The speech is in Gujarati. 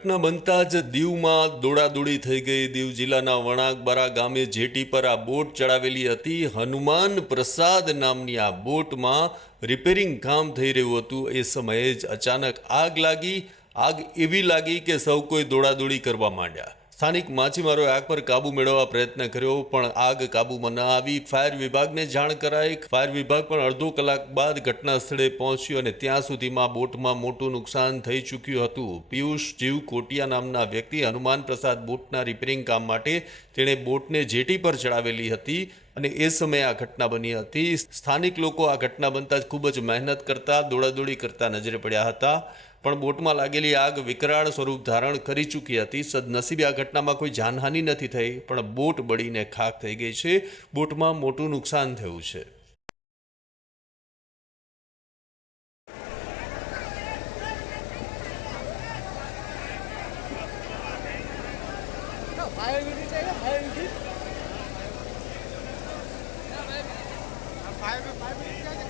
ઘટના બનતા જ દીવમાં દોડાદોડી થઈ ગઈ। દીવ જિલ્લાના વણાકબારા ગામે જેટી પર આ બોટ ચડાવેલી હતી। હનુમાન પ્રસાદ નામની આ બોટમાં રિપેરિંગ કામ થઈ રહ્યું હતું। એ સમયે જ અચાનક આગ લાગી। આગ એવી લાગી કે સૌ કોઈ દોડાદોડી કરવા માંડ્યા। સ્થાનિક માછીમારોએ આગ પર કાબૂ મેળવવા પ્રયત્ન કર્યો, પણ આગ કાબૂમાં ન આવી। ફાયર વિભાગને જાણ કરાઈ। ફાયર વિભાગ પણ અડધો કલાક બાદ ઘટના સ્થળે પહોંચ્યું અને ત્યાં સુધીમાં બોટમાં મોટું નુકસાન થઈ ચૂક્યું હતું। પિયુષ જીવ કોટિયા નામના વ્યક્તિ હનુમાન પ્રસાદ બોટના રિપેરિંગ કામ માટે તેણે બોટને જેટી પર ચડાવેલી હતી અને એ સમયે આ ઘટના બની હતી। સ્થાનિક લોકો આ ઘટના બનતા જ ખૂબ જ મહેનત કરતા, દોડાદોડી કરતા નજરે પડ્યા હતા, પણ બોટમાં લાગેલી આગ વિકરાળ સ્વરૂપ ધારણ કરી ચૂકી હતી। સદનસીબે આ ઘટનામાં કોઈ જાનહાનિ નથી થઈ, પણ બોટ બળીને ખાખ થઈ ગઈ છે। બોટમાં મોટું નુકસાન થયું છે। फाइव